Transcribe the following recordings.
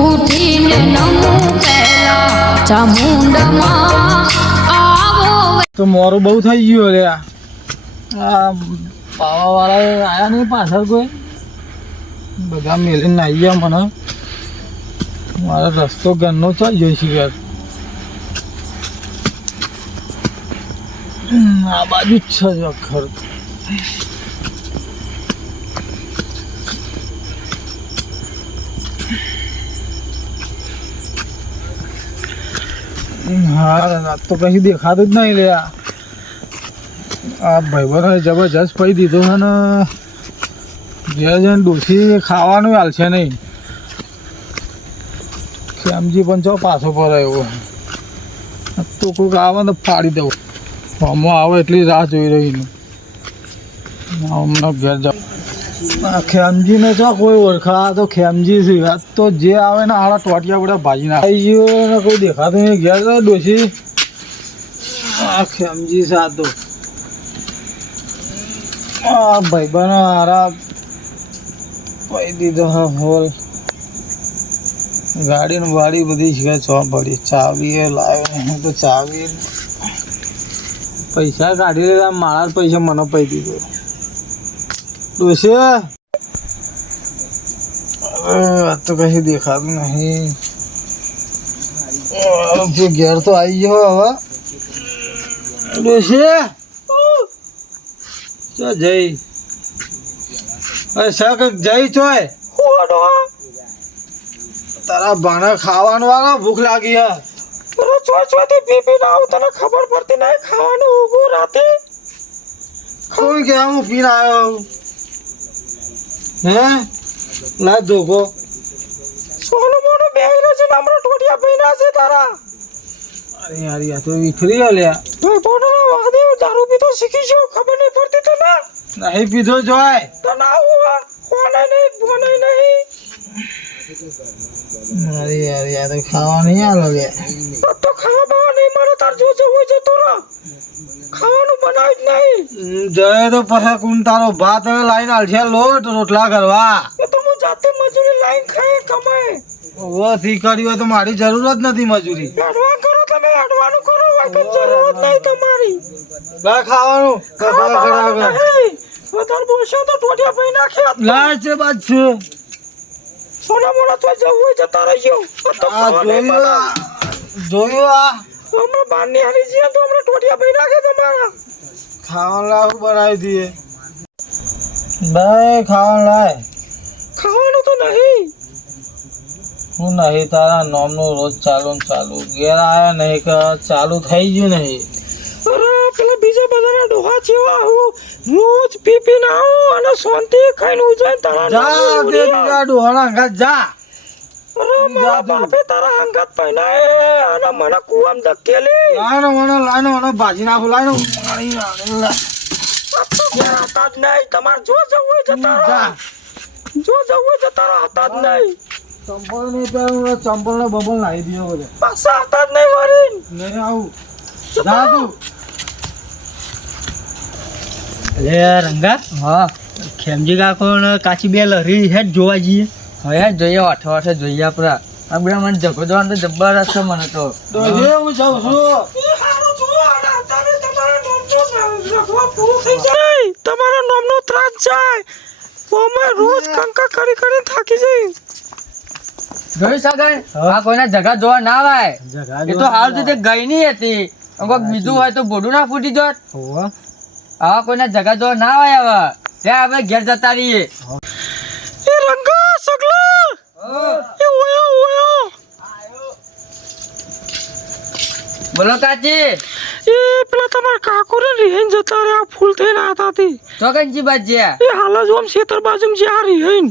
ઉઠીને નમું પહેલા ચામુંડમાં આવો. તો મોરું બહુ થઈ ગયું રે. આ પાવાવાળા આયા નહીં પાછળ કોઈ, બધા મેલીને નાહી ગયા. મને મારો રસ્તો ઘરનો ચાલી જઈશ ઘર. આ બાજુ જ છે ઘર. હા રાત તો કશું દેખાતું જ નહીં લે. આ ભાઈબંધો જબરજસ્ત પડી દીધો છે ને ઘેર જઈને ડોસી ખાવાનું હાલશે નહીં. શ્યામજી પણ ચો પાછો પર આવ્યો તો કોઈક આવે ને ફાડી દઉં. હમણાં આવે એટલી રાહ જોઈ રહી ને હમણાં ઘેર જાઉં. ખેમજીને ચો કોઈ ઓળખા તો ખેમજી છે. આ તો જે આવે ને આડા ટોટિયા બધા ભાજી નાખી ગયો ને કોઈ દેખાતું નહીં. ઘેર જાવ ડોસી. આ ખેમજી છે. આ તો આ ભાઈબંધો હારા પડી દીધો. હા હોલ ગાડી ને વાડી બધી છે છો પડી. ચાવી એ લાવ્યો નહીં તો ચાવી પૈસા કાઢી લીધા. મારા પૈસા મને પડી દીધો ડોસી. આ તો કશું દેખાતું નહીં. ઘેર તો આવી ગયો હવે ડોસી. ચો જઈ શક જઈ ચોય તારા ભાણા ખાવાનું વાળા ભૂખ લાગી હે. પીપી ના આવું તને ખબર પડતી નહીં. ખાવાનું ઊભું રાતે કોઈ કે હું પીને આવ્યો હે ના ધોકો સોનું મોનું બેહી છે ને હમણાં ટોટિયા પીના છે તારા. અરે યાર યા તો વિખરી લ્યા. ભાઈ બોના વાદે દારૂ પીતો શીખી છો ખબર નહીં પડતી તને. નહીં પીધો જોય તને આવું કોને નહીં બોને નહીં. અરે યાર યા તો ખાવા નહીં આલો લે. તો ખાવા બાવા નહીં મારે તાર જો હોય જતો રહો. ખાવાનું બનાવી જ નહીં જય તો પછી કોણ તારો ભાત હવે લાઈન આલશે લોટ રોટલા કરવા. તો હું જાતે મજૂરી લાઈન ખાય કમાય. ઓ થી કર્યું તો મારી જરૂર જ નથી મજૂરી. અડવા કરો તમે અડવાનું કરો વગર જરૂર જ નહીં તમારી. બા ખાવાનું વધારે બોલશો તો ટોટિયા પઈ નાખ્યા. લાય છે બાદ છે સોના મોના તો જવું હોય જતા રહીયો. આ જોયું આ હમણાં બહાર ની હારી જઈએ તો હમણાં ટોટિયા પઈ નાખે તમારા. ખાવાનું લાવ બનાવી દઈએ. બાય ખાવાનું લાય. ખાવાનું તો નહીં. હું નહીં તારા નોમનું રોજ ચાલુ ને ચાલુ. ઘેર આવ્યા નહીં કે ચાલુ થઈ ગયું નહીં. અરે પેલા બીજા બધાના ડોહા જેવા હું રોજ પી ના આવું અને શાંતિ ખાઈને ઉજાય તારા. જા તે બીજા ડોહાના અંગાત જા. અરે મારા બાપે તારા અંગાત પહેનાય અને મને કુવામ ધકેલી. લાનો ભાજી નાખું લાનો. હતા જ નહીં તમારે જો જવું હોય જતા રહો. જો જવું હોય જતા રહો. હતા જ નહીં. ચંપલ નહીં પહેરું. ચંપલ ને બબલ નાખી દીધો બધે. પાછા હતા જ નહીં મારી નહીં આવું. જા તું. અરે રંગા. હા ખેમજી કાકો ને કાચી બે લરી હેડ જોવા જઈએ. હવે જોઈએ અઠવાડિયે જોઈએ આપડા. આ બધા મને જગો જવાનું તો જબરદસ્ત છે મને તો. હું જાઉં છું. તમારા નામનો ત્રાસ જાય. અમે રોજ કંકા કરી કરી થાકી જઈ. જોઈ સગન આ કોઈના જગા જોવા ના આવે. એ તો હાલ તો ગઈ નહીં હતી. કોઈક બીજું હોય તો બોડું ના ફૂટી જોત. હા કોઈના જગા જોવા ના આવે હવે. ત્યાં આપણે ઘેર જતા રહીએ. એ રંગા સગલા એ ઓયો ઓયો. બોલો કાચી. એ પેલા તમારા કાકોરે રીહેન જતા રહ્યા ફૂલ થઈને આતા હતી. ચોકનજી બાજ્યા એ હાલ જ ઓમ ખેતર બાજુમાં જે આ રીહેન.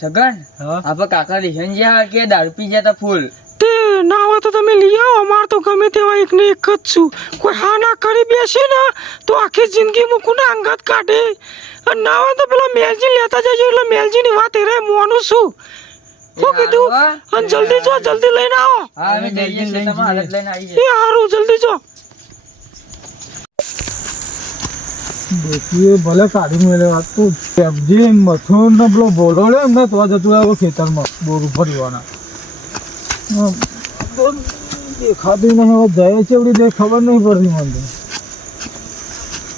સગન આપણે કાકા રીહેન જ્યાં કે દારૂ પી ગયા તા ફૂલ. તે ના હોય તો તમે લઈ આવો. અમાર તો ગમે તેવા એક ને એક જ છું. કોઈ હા ના કરી બેસી ને તો આખી જિંદગી મૂકું ને અંગત કાઢે. અને ના હોય તો પેલા મેલજી લેતા જજો. એટલે મેલજી ની વાત એ મોનું છું. શું કીધું? અને જલ્દી જો જલ્દી લઈને આવો. હા અમે જઈએ છીએ તમારે લઈને આવી એ હારું જલ્દી જો. દેખીએ ભલે કાઢી મેળે વાત તો સબ્જી મથુર ને પેલો બોલો રે એમને તો જતું આવ્યો ખેતરમાં બોર ઉપર જવાના દેખાતી નહીં હવે જાય છે એવડી ખબર નહીં પડતી મને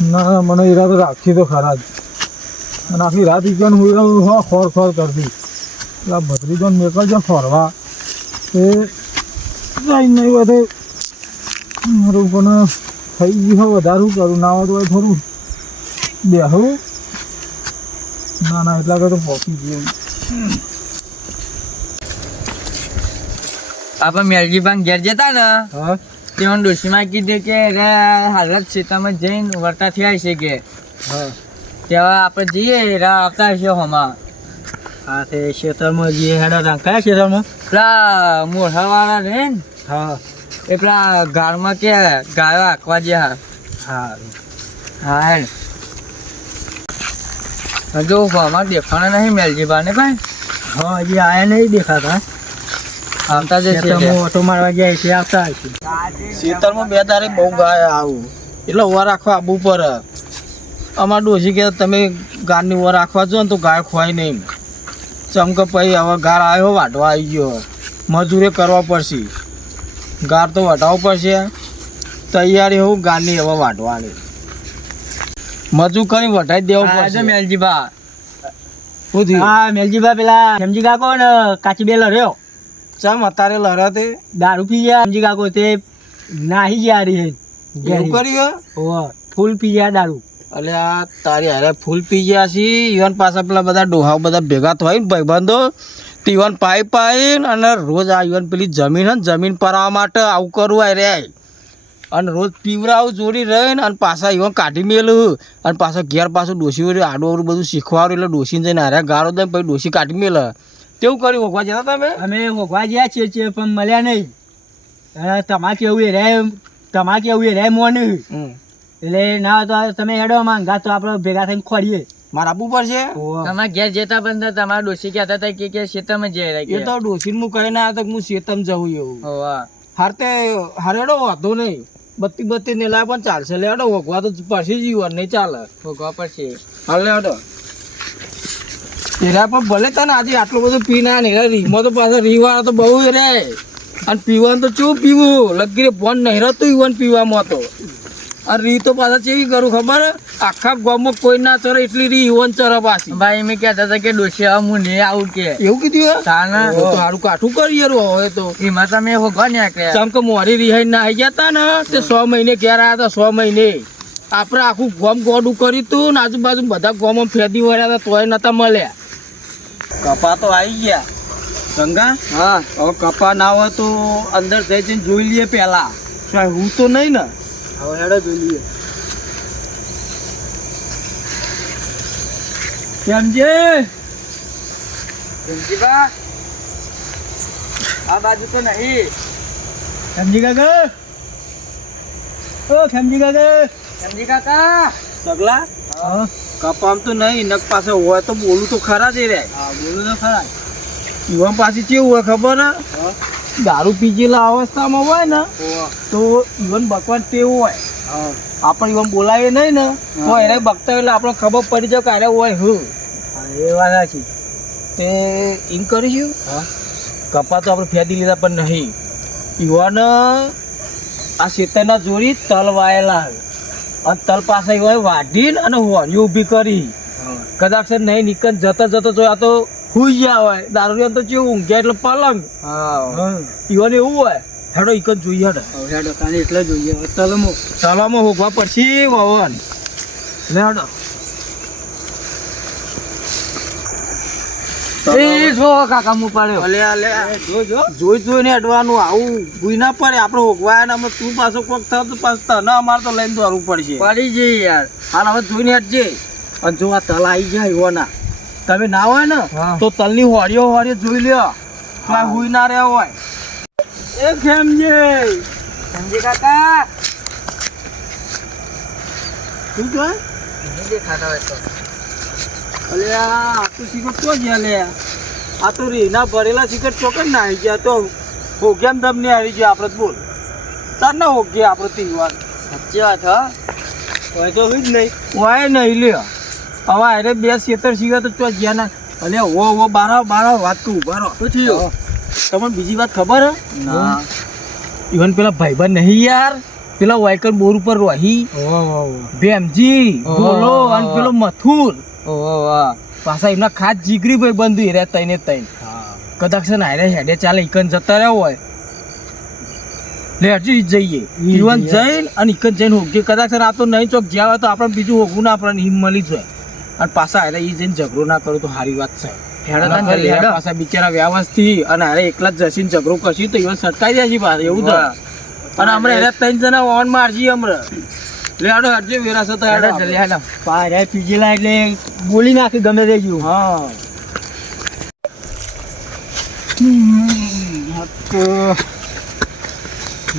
ના મને ઈરાદો રાખી તો ખરા જ અને આખી રાત ઈકન હું ખોર ખોર કરતી પેલા ભત્રીજો મેકલજો ફરવા એ જાય નહીં બધે મારું પણ થઈ ગયું વધારું કરું ના હોય તો થોડું બેહું ના ના એટલા તો પહોંચી ગયું આપણે મેલજીભાઈ ઘેર જતા ને હા તેમાં ડોશીમાં કીધું કે હાલત સીતામાં જઈને વર્તા થયા છે કે હા ત્યાં આપણે જઈએ આવતા હશે હોમાં હા તે ખેતરમાં જે હેડા કયા ખેતરમાં પેલા મોઢાવાળા રહે ને હા એ પેલા ગાળમાં કે ગાયો આંકવા ગયા હા હા હે હજુ હોમાં દેખાણા નહીં મેલજીભાઈ ને ભાઈ હા હજી આયા નહીં દેખાતા આવતા જશે ઓટો મારવા ગયા એટલે આવતા હશે ખેતરમાં બે તારે બહુ ગાય આવું એટલે ઓવા રાખવા આવવું પડે અમાર ડોશી કે તમે ગારની ઓવા રાખવા જો ને તો ગાય ખવાય નહીં ચમકે પછી હવે ગાર આવ્યો વાટવા આવી ગયો મજૂરી કરવા પડશે ગાર તો વટાવવો પડશે તૈયારી હોઉં ગારની હવે વાટવાની મજૂર કરી વટાવી દેવું પડશે મેલજીભાઈ શું થયું હા મેલજીભાઈ પેલા સમજી કાકો ને કાચી બે લડ્યો ચમ અત્યારે લડ્યા તે દારૂ પી ગયા સમજી કાકો તે નાહી ગયા રે એવું કર્યું ફૂલ પી ગયા દારૂ એટલે આ તારી હારે ફૂલ પી ગયા છે ઈવન પાછા પેલા બધા ડોહા બધા ભેગા થાય ને ભાઈબંધો ઈવન પાઈ પાઈને અને રોજ આ ઈવન પેલી જમીન ને જમીન પરાવવા માટે આવું કરવું આ રે અને રોજ પીવરાવું જોડી રહીને અને પાછા ઈવન કાઢી મેલું અને પાછા ઘેર પાછું ડોસી આડું આવડું બધું શીખવાડું એટલે ડોસીને જઈને હારે ગાળો દે પછી ડોસી કાઢી મેલે તેવું કર્યું હોગવા જતા તમે અમે હોગવા ગયા છીએ પણ મળ્યા નહીં તમારે કેવું એ રહે તમારે કેવું એ રહે મોનું એટલે ના તો તમે હેડો માંગા તો આપણે ભેગા થઈને ખોડીએ મારે આપવું પડશે તમારે ઘેર જતા પણ તમારા ડોસી કહેતા હતા કે શેતમાં જઈ એ તો ડોસીને હું કહી ના તો હું શેતમ જવું એવું હારતે હારેડો વાંધો નહીં બત્તી ને લાવે પણ ચાલશે લેડો હોગવા તો પડશે જીવન નહીં ચાલે હોગવા પડશે હા લેડો એરા પણ ભલે તને આજે આટલું બધું પી ના ને રીમાં તો પાછા રીવાળા તો બહુ રે અને પીવાનું તો ચેવું પીવું લગીરે ફોન નહીં રહેતું ઈવન પીવામાં તો અને રી તો પાછા ચેવી કરું ખબર આખા ગામમાં કોઈ ના ચરે એટલી રી ઈવન ચરે પાછી ભાઈ મેં કહેતા હતા કે ડોસી હું નહીં આવું કે એવું કીધું તાના તો સારું કાઠું કરી હવે તો એમાં તમે હોગવા નીકળ્યા ચમ કે મોરી રિહાઈ ના આવી ગયા તા ને તે 100 મહિને ઘેર આવ્યા હતા 100 મહિને આપણે આખું ગામ ગોડું કર્યું તું ને આજુબાજુ બધા ગામમાં ફેદી વળ્યા હતા તોય નતા મળ્યા કપા તો આવી ગયા ગંગા હા હવે કપા ના હોય તો અંદર જઈને જોઈ લઈએ પેલા શું હું તો નહીં ને હવે હેડો જોઈ લઈએ સમજે સમજીબા આ બાજુ તો નહીં સમજી કાકા ઓ સમજી કાકા સમજી કાકા સગલા હા કપામ તો નહીં નક પાસે હોય તો બોલું તો ખરા જ રે હા બોલું તો ખરા ઈવન પાછી કેવું હોય ખબર ને દારૂ પીજેલા અવસ્થામાં હોય ને તો ઈવન બકવાન તેવું હોય આપણે ઈવન બોલાવીએ નહીં ને તો એને બકતા એટલે આપણે ખબર પડી જાય કે અરે હોય હું એ વાત છે તે એમ કરીશું કપા તો આપણે ફેદી લીધા પણ નહીં ઈવન આ શેતરના જોડી તલ વાયેલા અને તલ પાસે હોય વાઢીને અને હોરીઓ ઊભી કરી કદાચ નહીં નીકળ જતા જો આ તો હુઈ ગયા હોય દારૂ તો કેવું ઊંઘ્યા એટલે પલંગ ઈવન એવું હોય હેડો ઈકન જોઈએ હેડો તાને એટલે જોઈએ તલામાં હોગવા પડશે વવન લે હેડો એ જો કાકા મુ પાડ્યો જોઈને અડવાનું આવું ભૂઈ ના પડે આપણે હોગવાયા ને અમે તું પાછો કોક થયો તો પાછું તને અમારે તો લઈને દોરવું પડશે પડી જઈ યાર હાલ હવે જોઈને હટજે અને જો આ તલ આવી જાય એવાના તમે ના હોય ને તો તલની હોરીઓ જોઈ લ્યો તો આ હુઈ ના રહ્યા હોય એ સમજી કાકા શું કહે નહીં દેખાતા હોય તો અલે આ તો સિગરેટ તો જ્યાં લે આ તો રીના ભરેલા સિગરેટ ચોકન ના આવી ગયા તો હોગ્યામ દમ ને આવી ગયા આપણે બોલ તાર ના હોગ્યા આપણે તીવાર સાચી વાત હા હોય તો હોય જ નહીં. વાય નહીં લે હવે અરે બે ખેતર સિવાય તો ચો જ્યાં ના અલે ઓ બારા વાત તું ઉભા શું થયું તમને બીજી વાત ખબર હે ના. ઇવન પેલા ભાઈબંધ નહીં યાર પેલા વાયકલ બોર ઉપર રોહી ભેમજી બોલો અને પેલો મથુર પાછા એમના ખાસ જીગરી ભાઈ બંધુ હેર્યા તઈને તઈને કદાચ છે ને હારે હેડે ચાલે ઈકન જતા રહ્યો હોય લે હજી જઈએ ઈવન જઈને અને ઈકન જઈને હોગજે કદાચ છે ને આ તો નહીં ચોક જ્યાં હોય તો આપણે બીજું હોગવું ના આપણને હિમ મળી જાય અને પાછા હારે ઈ જઈને ઝઘડો ના કરો તો સારી વાત છે પાછા બિચારા વ્યવસ્થિત અને હારે એકલા જ જસીને ઝઘડો કરશી તો ઈવન સટકાઈ જાય છે પાછા એવું થાય અને હમણાં એને 3 જણા ઓન મારજી હમણાં લે આડો હટજે વિરાસત આડો જલ્દી હાલો પારે પીજેલા એટલે બોલી નાખી ગમે તે ગયું. હા તો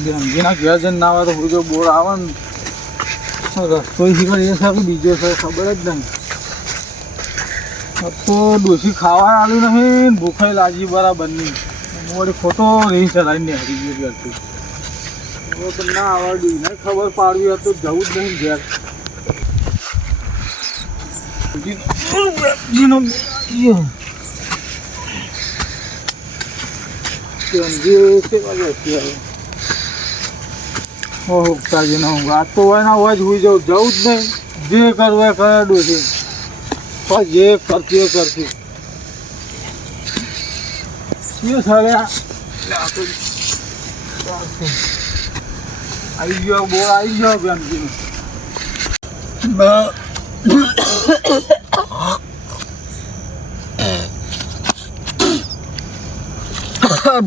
બેનજીના ઘેર જઈને ના આવે તો બીજો બોર આવે ને રસ્તો શીખર એ સારું બીજો છે ખબર જ નહીં તો ડોસી ખાવા આવ્યું નહીં ભૂખાઈ લાગી બરાબર નહીં મોડી ખોટો રહી ચલાવીને હરી ગયું ઘરથી તો ના આવડ્યું નહીં ખબર પાડવી હતું જવું જ નહીં ઘેર વાત તો હોય ના હોય જ હોઈ જવું જવું જ નહીં જે કરવું એ કરે ડોસી પણ જે કરતી એ કરતી શું સરે આવી ગયો બોર આવી ગયો બેનજી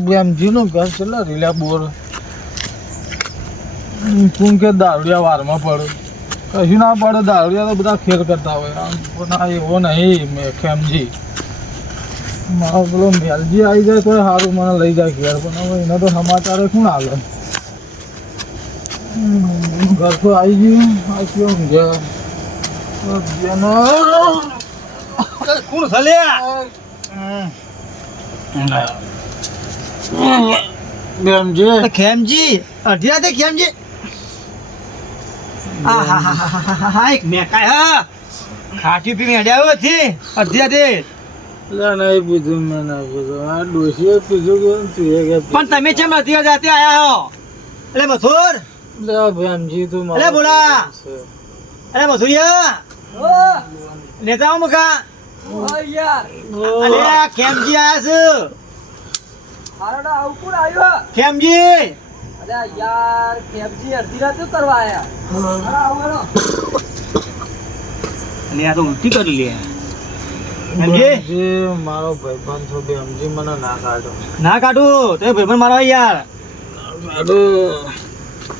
બેનજી નું ઘર કેટલા રીલા બોર તું કે દારૂડિયા વારમાં પડે કશું ના પડે દારૂડિયા તો બધા ખેલ કરતા હોય ના એવો નહીં મેં ખેમજી મારો પેલો મેલજી આવી જાય તો સારું મને લઈ જાય ઘેર પણ હવે એના તો સમાચાર શું આવે ઘર તો આવી ગયું આ કેવું ઘેર કોણ સલ્યા બેનજી ખેમજી અડધી રાતે ખેમજી એક મેકાય હા ખાટી પીને અડ્યા હતી અડધી રાતે નહીં પીધું મેં ના પીધું આ ડોસીએ પીધું કે તું એ કે પણ તમે કેમ અડધી રાતે આયા હો એટલે મથુર લે બેનજી તું અલે બોલા અરે મથુરિયા લેતા આવો મકા અલે ખેમજી આયા છે ખેમજી લે આ તો ઉલટી કરી લે બેનજી મારો ભાઈબંધ છો બેનજી મને ના કાઢો ના કાઢું તો ભાઈબંધ મારો યાર કાઢો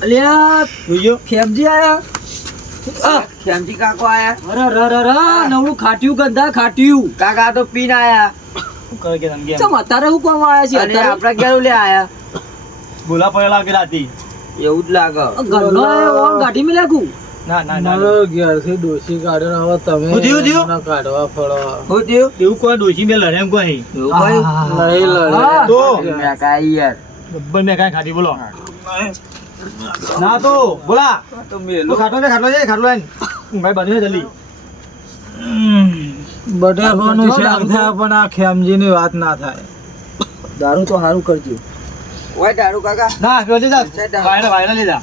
અલ્યા જોજો ખેમજી આયા ખેમજી કાકો આયા અરે નવડું ખાટ્યું ગંદા ખાટ્યું કાકા તો પીને આયા કરે કે તમ કેમ અત્યારે હું કોમ આયા છે અરે આપડા ઘેર લે આયા બોલા પડેલા કે રાતી એવું જ લાગે ગન્નો ઓન ગાડી મે લાગુ ના ના ના મારો ઘેરથી ડોસી કાઢે હવે તમે મને કાઢવા ફળો હું થયું એવું કોઈ ડોસી મે લડે એમ કોઈ એવું કોઈ નહીં લડે તો મે કાઈ યાર બબ્બર મે કાઈ ખાધી બોલો ના તો બોલા તો મેલો ખાટલો છે ખાટલો લઈને ભાઈ બની જલ્દી બટાકાનું શાક થાય પણ આ ખેમજીની વાત ના થાય દારૂ તો સારું કરજો ઓય દારૂ કાકા ના રોજે જા વાયરા લીધા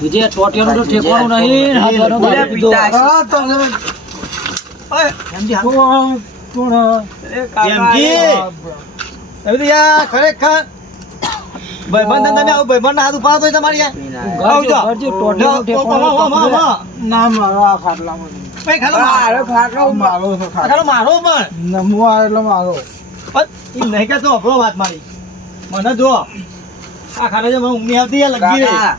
જોજે ટોટિયાનું તો ઠેકવાનું નહીં હાથવાનો બોલે પીતા ઓય એમજી કોણ એમજી હવે તો યાર ખરેખર ભાઈબંધ તમે આવો ભાઈબંધ ના હાથ ઉપાડો તો તમારી ના મારો આ ખાટલામાં મારો પણ નમો આવે એટલે મારો ઈ નહીં કે તો અપરો વાત મારી મને જો આ ખાટલો મને ઊંઘ નહીં આવતી યાર લગી રહી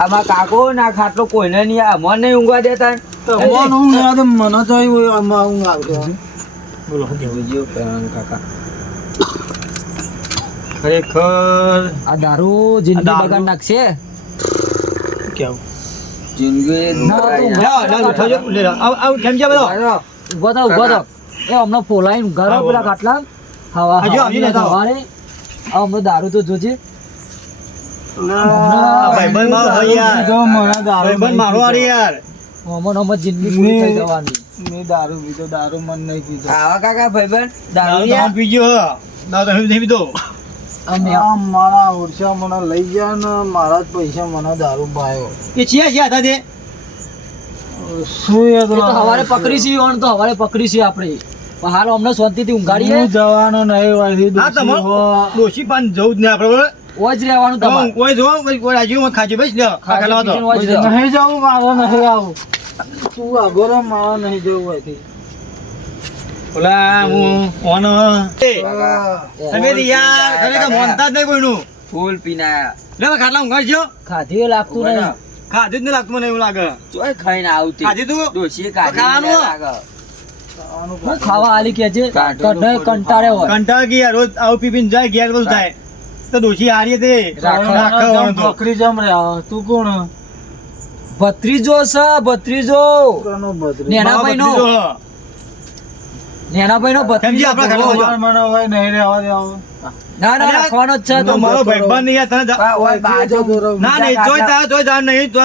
આમાં કાકો ના ખાટલો કોઈને નહીં આ મને નહીં ઊંઘવા દેતા મને તો આમાં ઊંઘ આવતો બોલો કાકા ખરેખર આ દારૂ જિંદગી બગાડ નાખશે કેવું જિંદગી ઉભો થો એ હમણાં ફોલાઈને ઘર પેલા ખાટલા હવા હજુ આવી નતા. હવારે હમણાં દારૂ તો જોજે ભાઈબંધ મારો હોય યાર. જો મને દારૂ ભાઈબંધ મારો હારે યાર. હમણાં જિંદગી પૂરી થઈ જવાની મેં દારૂ પીધો, દારૂ મન નહીં પીધો. આવા કાકા ભાઈબંધ દારૂ તો આમ પીજો હો. દારૂ તો નહીં પીધો. અમે આ મારા ઓરછા મને લઈ ગયા ને મારા જ પૈસા મને દારૂ પાયો. એ છીએ હતા તે. શું એ તો હવારે પકડી છે ઓન તો હવારે પકડી છે આપણે પણ હાલ અમને શાંતિથી ઊંઘાડીએ હું જવાનો નહીં વાયથી હા દોશી તમે હો. ડોશી પાન જવું જ નહીં આપણે બરોબર? ઓજ રહેવાનું તમારે કોઈ જો કોઈ રાજુ માં ખાજી બસ લ્યો. આ ખાલા તો. ઓજ રહેવાનું. નહીં જવું, મારે નહીં આવું. તું આગળ રહો, મારે નહીં જવું વાયથી. ઓલા હું ઓન તમે તો યાર ખરેખર મોનતા જ નહીં કોઈનું. ફૂલ પીનાયા લે હવે ખાટલા ઊંઘાડજો. ખાધી એ લાગતું નહીં ખાધું જ નહીં લાગતું મને એવું લાગે. ચોય ખાઈને આવતી ખાધી તું? ડોશીએ ખાવાનું હો. હું ખાવા આલી કે છે કંટાળે હોય કંટાળ ગયા રોજ આવું પી પીને જાય ઘેર બધું થાય તો ડોશી હારીએ તે જમ બકરી જમ રહ્યા. તું કોણ? ભત્રીજો છે ભત્રીજો કોનો બદરી? નેના ભાઈનો સમજી આપણા ઘરમાં ભત્રીજો હોય. મને હવે નહીં રહેવા દેવો. ના ના રાખવાનો જ છે તો મારો ભાઈબંધ નહીં યાર તને ના નહીં જોઈ જા નહીં તો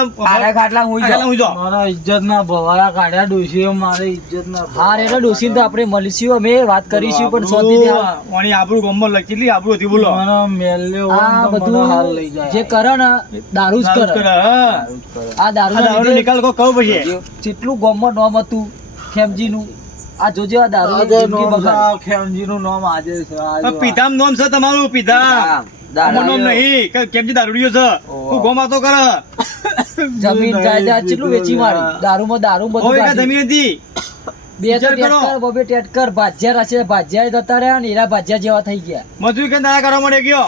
ખાટલા હું જો મારા ઇજ્જત ના ભવાયા કાઢ્યા ડોશીએ, મારે ઇજ્જત ના હા એટલે ડોસીને તો આપણે મળીશું અમે વાત કરીશું પણ શાંતિથી હાલ. વાણી આબરૂ ગમમાં કેટલી આબરૂ હતી બોલો. મને મેલ્યો હોય આ ને તો મને હાલ લઈ બધું જાય. જે કરે ને દારૂ જ કરે હા. આ દારૂ આ દારૂનો નિકાલ કહું પછી જેટલું ગામમાં નામ હતું ખેમજીનું આ જોજે આ દારૂ આજે નોમ છે, આ ખેમજીનું નામ આજે છે. આજે પિતામ નામ છે તમારું પિતા નામ નહીં કે કેમજી દારૂડિયો છે હું ગોમાતો કરે જમીન જાયદાદ કેટલું વેચી મારી દારૂમાં દારૂ બધું હોય કે કાઢી. જમીન હતી બે તો વિચાર કરો. ટેટકર બબે ટેટકર ભાજ્યા રાશે ભાજ્યા જતા રહ્યા ને એરા ભાજ્યા જેવા થઈ ગયા મજૂરી કે દાયા કરવા મળે ગયો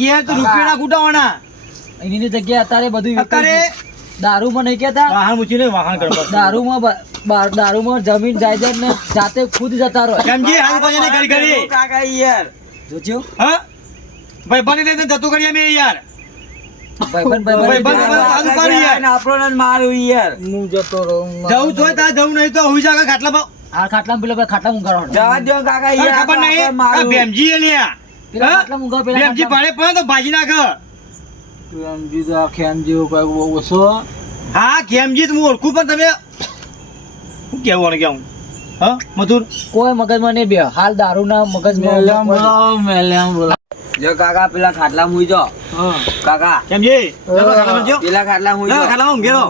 ઘેર તો રૂપિયા કુટાવાના એની જગ્યાએ અત્યારે બધું અત્યારે દારૂમાં નહીં કેતા વાહન મૂકીને વાહન કરવા દારૂમાં જમીન જાયદાદ ને જાતે ખુદ જતા રહો કેમજી હાલ પછી ને કરી જોજો હા ભાઈ બની લઈને જતું કરી અમે યાર ભાઈબંધ હું જતો રહું. જવું જોઈએ ત્યાં જવું નહીં તો હુઈ જા ખાટલા આ ખાટલામાં પેલા ખાટલા મુંગાડવાનો ખબર નહીં આ ભેમજી એ લ્યા પેલા ખાટલા મુંગા પેલા ભેમજી ખાટલા- ભાડે પડે તો ભાજી નાખ ખેમજી તો આ ખેમજી કઈ બહુ ઓછો. હા કેમજી હું ઓળખું પણ તમે શું કેવું કેવું હા મધુર કોઈ મગજમાં નહીં બે હાલ દારૂ ના મેલ્યામ મગજમાં બોલાવો, મેલ્યામ બોલાવો. જો કાકા પેલા ખાટલા મુઈ જો હા. કાકા કેમજી ચાલો ખાટલામાં જો પેલા ખાટલા મુઈ ચાલો ખાટલામાં ઊંઘેલો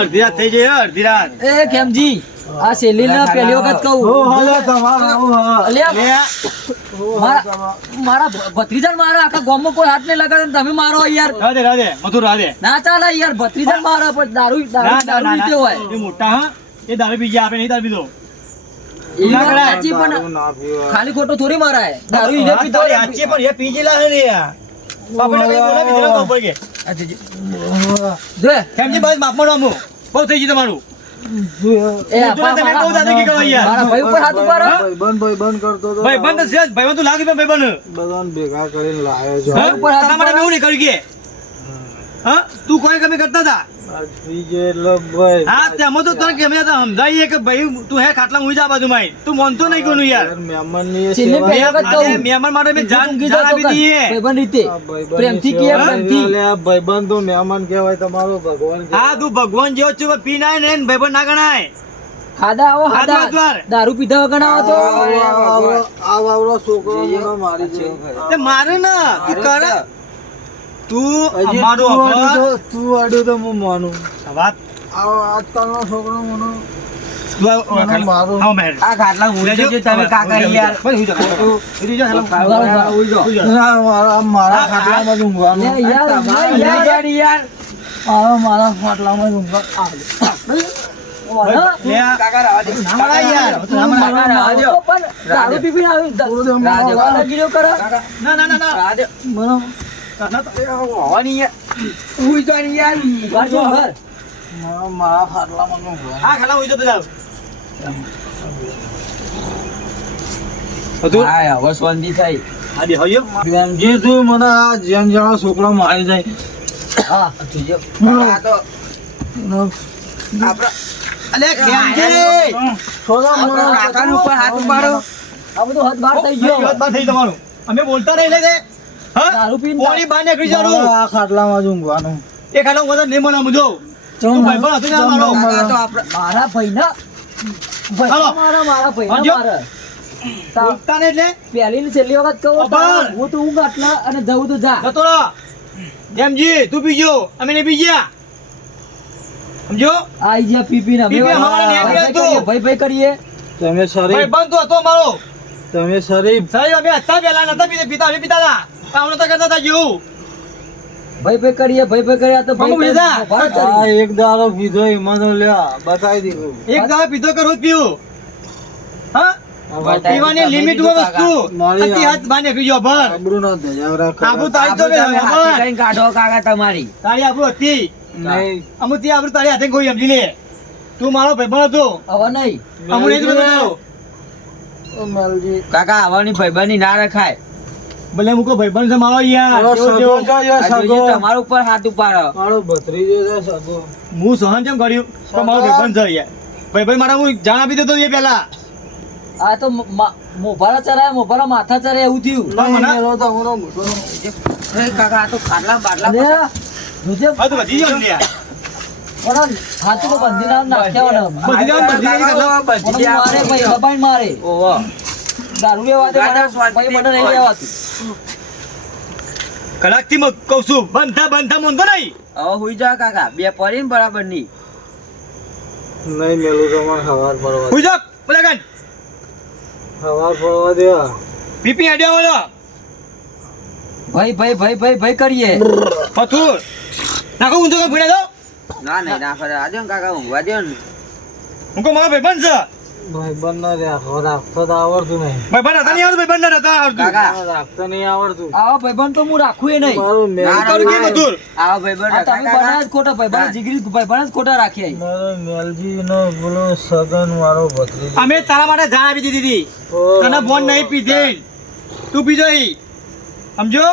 અડધી રાત થઈ જાય અડધી રાત એ કેમજી આ શેલી ને પહેલી વખત કહું હું હાલે તમારે આવું હા. અલ્યા, લે મારા ભત્રીજા મારા આખા ગામમાં કોઈ હાથ નહીં લગાડે ને તમે મારો યાર રાધે રાધે મધુર રાધે ના ચાલે યાર ભત્રીજા મારો પણ દારૂ દારૂ દારૂ રીતે હોય એ મોટા હા એ દારૂ પી ગયા આપણે નહીં દારૂ પીધો એ વાત ના કરાય. સાચી પણ દારૂ ના પીવાય. ખાલી ખોટો થોડી મારાય દારૂ એને પીધો સાચી પણ એ પી ગયેલા છે ને યાર આપણે કઈ બોલા બીજા તો ઉપર કે જો કેમજી બસ માપમાં રામું બહુ થઈ ગયું તમારું એ તમે બહુ દાદાગીરી કરો યાર. મારા ભાઈ ઉપર હાથ ઉપર ભાઈબંધ કરતો તો ભાઈ બંધ છે ભાઈ તું લાખ રૂપિયા ભાઈ બંધ બધાને ભેગા કરીને લાવ્યો છો. હા? ઉપર હાથ તારા માટે મેં એવું નહીં કર્યું કે હા તું કોઈ કમી કરતા હતા આ ત્રીજે એટલે ભાઈ હા તેમાં તો તને કેમ હતા સમજાવીએ કે ભાઈ તું હે ખાટલા હું જા બાજુ માં તું માનતો નહીં કોનું યાર મહેમાનની એ છેલ્લે સેવા- પહેલા વખત કહું. મહેમાન માટે મેં જાન ઊંઘી જાન જતો આપી કર. દઈએ ભાઈબંધ રીતે આ ભાઈબંધની પ્રેમથી સેવા કહે, પ્રેમથી. એટલે આ ભાઈબંધ તો મહેમાન કહેવાય, તમારો ભગવાન કહેવાય. હા તું ભગવાન જેવો છું પણ પી નાય ને ભાઈ ના ગણાય હાદા આવો હાદા હાદા દ્વાર. દારૂ પીધા વગર ના આવો તો આ વાવડો છોકરો મને મારી છે. તે મારે ના તું કર તું હજી અમારું તું અભર. અડ્યું તો- તું અડ્યું તો હું માનું. વાત આજકાલનો છોકરો મને તું આ ખાટલા- મારું. આવો મેર. આ ખાટલા લેજો. બસ હુઈ જા. હુઈ જા, ખાટલા. હુઈ જા. ના, મારા ખાટલામાં જ ઊંઘવાનું. લે યાર યાર મારા ખાટલામાં જ ઊંઘવાનું. લે આ. ના યાર. દારૂ પી પીને આવી દાદાગીરીઓ કરે. ના ના ના ના બરાબર. ઘર છો ઘર. મારા ખાટલામાં જ ઊંઘવાનું. હા ખાટલા હુઈ જા બધા. હતું? હવે શાંતિ થઈ હા બે હયો. પ્રેમજી તું મને આ જેમ જાણો છોકરો મારી જાય. હા જોજો. અલે કેમજી છોકરા મને કાકાનું ઉપર હાથ ઉપાડો. આ બધું હદ બહાર થઈ ગયો વાત બાત થઈ તમારું અમે બોલતા નહીં લે હા દારૂ પીને કોની બહાર નીકળી જારું મારે આ ખાટલામાં જ ઊંઘવાનું. એ ખાલો વગર નહીં મને મુજો તું ભાઈ પણ હતું ને મારો કાકા તો આપણે મારા ભાઈના હાલો. મારા ભાઈના સમજો? મારા તા- બોલતા ને એટલે પહેલી ને છેલ્લી વખત કહું અબર. હું તો ઊંઘ આટલા અને જવું તો જા જતો રહો જેમજી તું પીજો અમે નહીં પી ગયા સમજો આઈ જ્યા પીપી ને પીપી હવારે નીકળ્યો તું. ભાઈ કરીએ તમે ભાઈ શરીફ બંધ તો હતો મારો તમે શરીફ સાહેબ અમે હતા પહેલા નતા પીતા અમે પીતા હતા કામ નતા કરતા હતા જેવું ભાઈ કરીએ આ તો મમ્મી બીજા. ભારત આ એક દારો પીધો એમાં તો લ્યા બતાવી દીધું. એક દાવા પીધો કે રોજ પીવું હા પીવાની લિમિટ હોય વસ્તુ મારી અતિ હાથ બાને પીજો ભર આબરૂ ના ધજાવરા કરો. આબરૂ તારી તો બે ખબર. કાઢો કાકા તમારી તારી આબરૂ હતી નહીં અમુ તે આબરૂ તારી હાથે કોઈ સમજી લે તું મારો ભાઈબંધ હતો હવે નહીં અમુ નહીં જોતો તારો. ઓ માલજી કાકા આવવાની ભાઈબંધી ના રખાય ભલે મૂકો ભાઈબંધ છે મારો યાર મારો જેવો સગો જેવો. છે, યો સગો. તમારા ઉપર હાથ ઉપાડો મારો ભત્રીજો છે સગો. હું સહન કેમ કર્યું પણ મારો ભાઈબંધ છે યાર ભાઈબંધ મારા હું જાણ આપી દેતો એ પહેલા આ તો મોભારા ચરાય મોભારા માથા ચરાય એવું થયું પણ મને મેલો તો હું નો મોટો. કાકા આ તો ખાટલા બાટલા દૂધે હા તો વધી ગયો ને યાર પણ હાથું તો બંધી ના નાખ્યા બધી જાવ બધી જાવ મારે ભાઈ દબાઈ મારે દારૂ લેવા દે ભાઈ મને નહીં લેવાતું કલાકથી હું કહું છું બંધા મોંધો નહીં હવે હુઈ જા કાકા બે પડી ને બરાબર નહીં નહીં મેલું તો મને હવાર પડવા દે. હુઈ જા બોલા કાન હવાર પડવા દે. પીપી આડ્યા વાળો ભાઈ કરીએ પથુર નાખો ઊંધો કે ભીડા દો ના નહીં ના કરે આજો ને કાકા ઊંઘવા દો ને હું કહું મારો ભાઈબંધ છે ભાઈબંધ ના રાખતો તો આવડતું નહીં. ભાઈબંધ હતા નહીં આવડતું ભાઈબંધ ના હતા આવડતું કાકા રાખતો નહીં આવડતું. આવા ભાઈબંધ તો હું રાખું એ નહીં મારું મેલ ના, કરું કે પથુર આવા ભાઈબંધ તમે બનાવ્યા જ ખોટા ભાઈબંધ જીગરી ભાઈબંધ જ ખોટા રાખ્યા મારો મેલજી નો બોલો સગન મારો ભત્રીજો. અમે તારા માટે જાણ આપી દીધી હતી ઓ, તને ફોન નહીં પીધે તું પીજો ઈ સમજો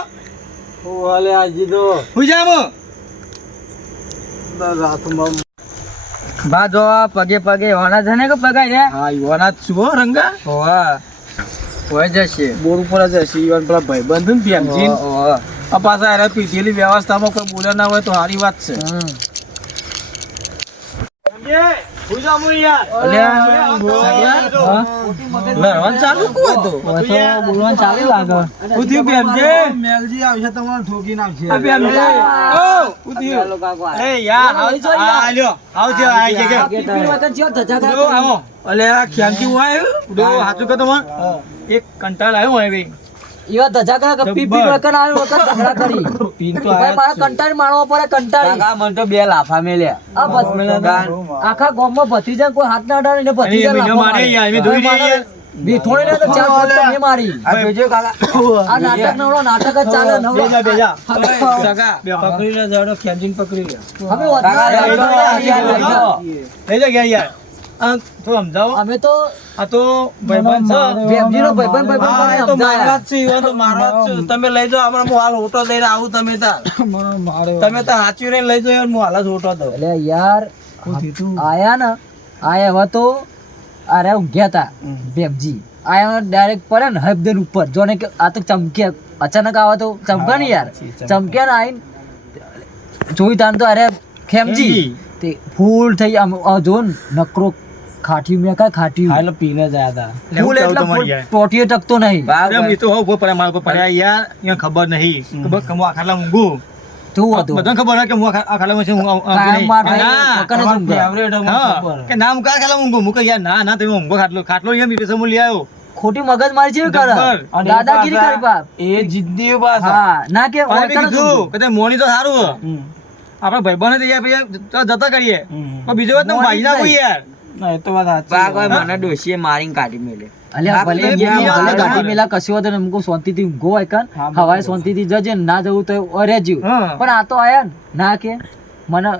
ઓ હાલે આજી તો હુઈ જા આમ રાતમાં બા જો પગે હોના છે ને કે પગાય રે હા યુવાના જ છું હો રંગા. હોવા હોય જશે બોર ઉપર જ હશે ઈવન પેલા ભાઈબંધ ને પ્રેમજી હોવા આ પાછા અરે પીધેલી વ્યવસ્થામાં કોઈ બોલ્યા ના હોય તો સારી વાત છે. સમજે હુઈ જા હું યાર અલ્યા, હા? લડવાનું ચાલુ કોણ હતું? બોલવાનું ચાલુ લાગે શું થયું પ્રેમજી? મેલજી આવશે તમારે ઠોકી નાખશે. આ પ્રેમજી. ઓ, શું થયું? એ યાર આ લ્યો આવજો આઈ જગ્યા ઉડો આવો અલ્યા, ખ્યાલથી હું આવ્યો? ઉડો હાચું કે તમાર એક કંટાળ આવ્યો હોય ભાઈ પીન તો આયા જ છે. કંટાળી માણવો પડે કંટાળી મને તો બે લાફા મેલ્યા આખા ગામમાં ભત્રીજા કોઈ હાથ ના અડાડે ને ભત્રીજા એને લાફા મારે યાર, મેં જોઈ મારે. યાર. બેઠોડી ને તો ચાર ફટકા મેં મારી આ નાટક નવરો નાટક જ ચાલે નવરો. બેજા સગા, પકડી લે જડો, ખેંચીને પકડી લે. અમે વધારે લઈ જા ગયા યાર આ તો સમજાવો અમે તો આ તો ભાઈબંધ છે વેમજીનો ભાઈબંધ હા, એ તો સમજાયા. મારવા જ છે, ઈવન તો મારવા જ છે. તમે લઈ જાઓ, હમણાં હું હાલ ઓટો દઈને આવું. તમે તાર તમે તાર હાચવી રહીને લઈ જાઓ, હું હાલ જ ઓટો દઉં. એટલે યાર આયા ને આયા હવે તો અરે ઊંઘ્યા તા વેમજી આયા ડાયરેક્ટ પડે ને હબદેન ઉપર જોને કે આ તો ચમક્યા અચાનક આવા તો ચમકા ને યાર ચમક્યા ને આઈને જોઈ તાન તો અરે ખેમજી તે ફૂલ થઈ આમ જો ને નકરો ખાટી મેં કા ખાટી હા, એટલે પીને જ આયા હતા. ફૂલ હું એટલે તમારી યાર. ટોટીએ ટકતો નહીં અરે એ તો હો ઉપર પડ્યા મારા ઉપર પડ્યા યાર અહીંયા ખબર નહીં ખબર કે હું આ ખાટલા ઊંઘું શું હતું બધાને ખબર હોય કે હું આ ખાટલામાં છું, હું ઊંઘું કાયમ નહીં. માર ભાઈ ના, પકડે જ ઊંઘે. ફેવરેટ અમારું હા, ખબર. કે નામ કા ખાટલા ઊંઘું હું કહું યાર ના ના તમે ઊંઘો ખાટલો એમ હું લઈ આવ્યો ખોટી મગજ મારી છે કરે જબ્બર. અને દાદાગીરી પાછા કરી બાપ એ જિદ્દી પાછા. હા ના કે અને મેં કીધું કે તે મોની તો સારું હે. હમ. આપણે ભાઈબંધ તો યાર પછી તો જતા કરીએ હમ. પણ બીજો વાત ભાઈ ના કોઈ યાર ના, એ તો વાત સાચી. મને ડોશીએ મારીને કાઢી મેલે અલ્યા ભલે આપણે ગયા, બીજા ભલે વાળા. કાઢી મેલા કશું વાંધો નહીં. અમુક શાંતિથી ઊંઘો હોય કાન હા, હવારે બરાબર. શાંતિથી જજે ને ના જવું તો અરે જીવ હા. પણ આ તો આયા ને ના કે મને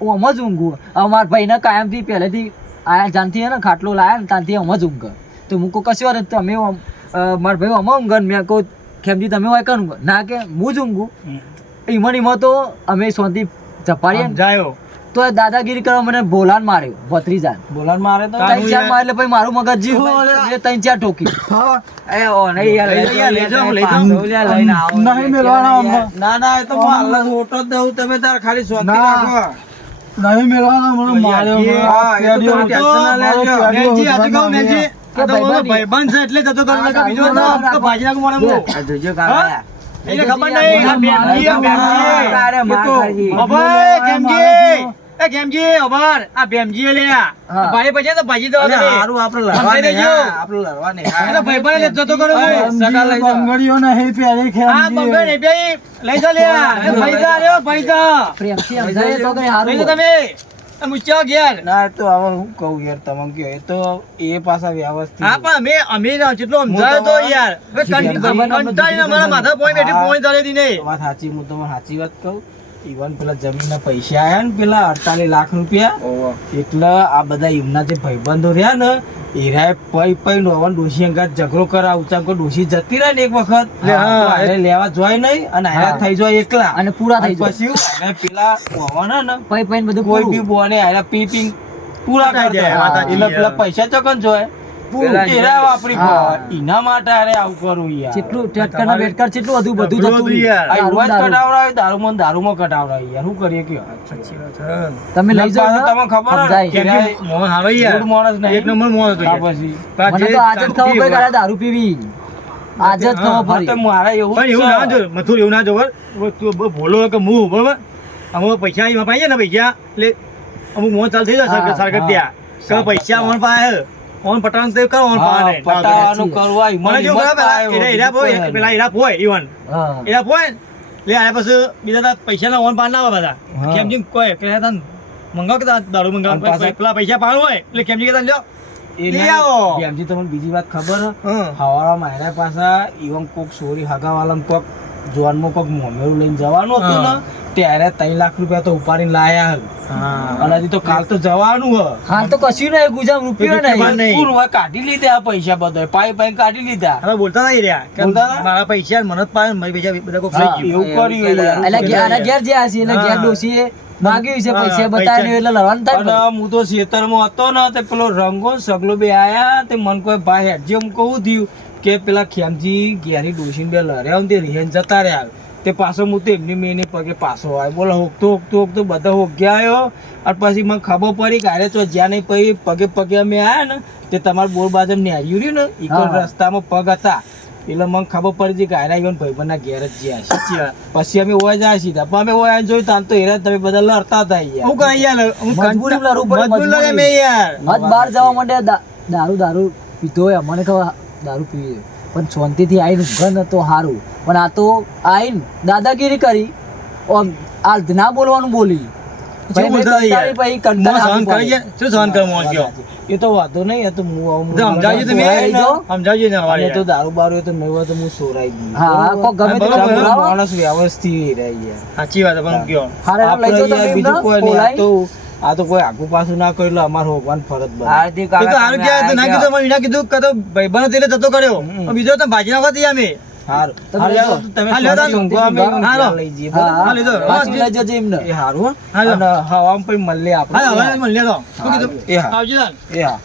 હું આમ જ ઊંઘું હવે મારા ભાઈને કાયમથી પહેલેથી આયા જાનથી હે ને ખાટલો લાયા ને ત્યાંથી આમ જ ઊંઘ તો હું કહું કશું વાર તમે મારા ભાઈ આમ ઊંઘ ને મેં કહું ખેમજી તમે હોય કાન ઊંઘ ના કે હું જ ઊંઘું હમ. ઈમન તો અમે શાંતિ ચપાડીએ ને જાયો તો દાદાગીરી કરવા મને ભોલાન માર્યો ભત્રીજા બોલાન મારે તો ત્રણ ચાર માર એટલે પછી મારું મગજ જીવ એટલે ત્રણ ચાર ઠોકી એ ઓ નહીં યાર લઈ જાઓ, લઈ જાઓ, લઈ જાઓ. લઈને આવો નહીં મેળવાના અમને. ના ના એ તો હું હાલ જ ઓટો જ દઉં તમે તાર ખાલી શાંતિ રાખો નહીં મેળવાના મને માર્યો હા, એ તો તમે ટેન્શન ના લેજો. મેલજી, આ તો કહું, મેલજી, આ તો મારો ભાઈબંધ છે એટલે જતો કરું, નકર બીજો તો આમ તો ભાજી નાખું મને હું. આ જોજો કાકા એને ખબર નહીં, આ બેનજી, આ બેનજી. તારે માર એ તો, ખાજી. અભય, કેમજી? એ કેમજી, અભર, આ બેનજી લે આ. હા. ભાઈ પછી તો ભાજી દવા અરે દે. હારું આપણે લડવા સમજાઈ નહીં, દેજો. હા, આપણે લડવા નહીં, હા. એ તો ભાઈબંધ એટલે જતો કરું હું. સગા લઈ જાઓ. આ બંગર નહીં પેલી, લઈ જાઓ લે આ. એ પૈસા લ્યો, પૈસા. પ્રેમથી સમજાય તો કઈ હારું લઈ જાઓ તમે. આ મૂચ્યો ઘેર. ના એ તો હવે હું કહું યાર તમને કયો એ તો એ પાછા વ્યવસ્થિત હા પણ અમે જેટલો સમજાયો તો યાર હવે કંટાળીને અમારા માથા પોઈ બેઠી પોઈ ચાલે દી નહીં. વાત સાચી હું તમને સાચી વાત કહું ઈવન પેલા જમીનના પૈસા આયા ને પેલા 48 લાખ રૂપિયા એટલે આ બધા એમના જે ભાઈબંધો રહ્યા ને એરાએ પઈ નોવન ડોશી અંગાત ઝઘડો કરા ઉચાંકો ડોશી જતી રહે ને એક વખત લે હા. તો હારે લેવા જોય નહીં અને હારે થઈ જાય એકલા અને પૂરા થઈ જાય. પછી હારે પેલા હોવાના ને પઈ પઈ બધું કોઈ પૂરું. બી બોને હારે પી પૂરા થઈ કરી જાય, દે વાત સાચી એટલે છે. પેલા પૈસા ચોકન જોય પેલા એરા વાપરી હા. ખાવા. એના માટે હારે આવું કરું યાર જેટલું ટેટકરના બેટકર જેટલું બધું બધું અઘરું થતું હતું યાર. આ દારૂ યુવા જ દારૂ. કઢાવડાવે, દારૂમાં કઢાવડાવે યાર શું કરીએ કયો તમે લઈ જાઓ ને, તમને ખબર હોય સમજાય. કેમ કે મોહન હારો યાર. ગુડ માણસ નહીં. એક નંબર મોહન હતો આ યાર. પછી પણ મને જે તો આજે જ ખબર પડી કે આ દારૂ પીવી આજે જ ખબર હા, તો પડી મારે એવું પણ જ એવું છે. ના જો મથુર એવું ના જો બરાબર. હવે તું ભોલો કે હું બરાબર અમુક પૈસા એમાં પાઈ જાય ને પૈસા એટલે અમુક મોહ ચાલુ થઈ જાય હા, સરકાર ત્યાં કે પૈસા મોહન પાસે ઓન પટાણ તો કરો ઓન હા, પાને પટાવાનું કરવા મને હિંમત જેવું પાય ખબર એવું એરા બીજું કોઈ પોય નહીં. પેલા એરા પોય ઈવન હા એરા પોય લે આયા પછી બીજા તા પૈસાના ઓન પાન ના આવે બધા હા. કેમજી કોઈ કે તન મંગાવ કે તા દારૂ મંગાવ અને પાછા- પેલા પૈસા પાણ હોય એટલે કેમજી કે તન લ્યો એ લઈ નહીં. આવો. બેનજી તમને બીજી વાત ખબર હે? હા હવારમાં મારા પાછા ઈવન કોક સોરી હગાવાલામાં કોક જોનમાં કોક મોમેરું લઈને જવાનું હતું ને હા. ત્યારે 3 લાખ રૂપિયા તો ઉપાડીને લાયા હે. અને હજી તો કાલ તો જવાનું હે હાલ તો કશું નહીં ગુજામ રૂપિયો રૂપિયો નહીં નહીં. પૂરું હોય, કાઢી લીધા આ પૈસા બધા પાઈ પાઈ કાઢી લીધા હવે બોલતા નહીં રહ્યા કે બોલતા હતા? મારા પૈસા મને જ પાડે મારી પૈસા બધા કોક હા. લઈ ગયું એવું કર્યું યાર. એટલે આના ઘેર જે હશે એટલે ઘેર હા. ડોશીએ માગ્યું છે હા, પૈસા પૈસા. બતાવીને એટલે લડવાનું થાય ને. અને હું તો ખેતરમાં હતો ને તે પેલો રંગો ને સગલો બે આયા તે મન કોઈ ભાઈ હેડજે એમ કહું થયું કે પેલા ખેમજી ઘેરી ડોશીને બે લડ્યા ને તે રિહેન જતા રહ્યા તે પાછો હું તો એમની મેની પગે પાછો આવ્યો બોલો હોકતો બધા હોગ્યા આવ્યો અને પછી મને ખબર પડી કે અરે તો જ્યાં નહીં પછી પગે અમે આયા ને તે તમારા બોર બાજુ નેર્યું રહ્યું ને ઈકર હા. રસ્તામાં પગ હતા એટલે મને ખબર પડી હતી કે આરા ઈવન ભાઈબંધના ઘેર જ જ્યાં છે. સાચી વાત. પછી અમે ઓય જાય સીધા પણ અમે ઓય જોયું તાન તો એરા તમે બધા લડતા હતા યાર. હું કરે યાર હું મજબૂરી લડવું પડે, મજબૂર લડે મજબૂરી. મેં યાર મત બહાર જવા માટે દારૂ પીતો હોય મને ખબર દારૂ પીવી છે. પણ શાંતિથી આવીને ઊંઘે ને તો સારું પણ આ તો આવીને દાદાગીરી કરી આમ આ ના બોલવાનું બોલી શું બોલતા હતા યાર? પછી મોં સહન કરી ગયા? શું સહન કરે મોં કયો? એ તો વાંધો નહીં એ તો હું તો સમજાવજો તમે લઈ જાઓ. સમજાવજો ને અને હવારે તો દારૂ બારૂ એ તો નહીં હોય તો હું સોરાઈ દઉં હા કોક ગમે તે બરાબર. બોલાવો. માણસ વ્યવસ્થિત રહે યાર સાચી વાત પણ કયો હારે લઈ આપણે જાઓ તમે યાર બીજું એમને, કોઈ નહીં આ બોલાવી. તો આ તો કોઈ આગુ પાછું ના કર્યું એટલે અમારે હોવાનું ફરજ બને હાર્દિક તો કાકા હારું તમે કહેવાય તો ના આવી કીધું વિના કીધું કે તો ભાઈબંધ હતો એટલે જતો કર્યો હમ. પણ બીજો તો ભાજી નાખવા દઈએ અમે હારું તમે હારું, લઈ જાઓ. તમે હા, લ્યો શાંતિ તો. ઊંઘો, અમે હા, ઊંઘ્યા હાલો. લઈ જઈએ, હા, બરાબર? હા, લીધો. પાછું લઈ જજો એમને એ હારું હો. હાલો. અને હવામાં પછી મળીએ આપણે હા હવે મળીએ તો શું કીધું એ હા આવજો તાન. એ હા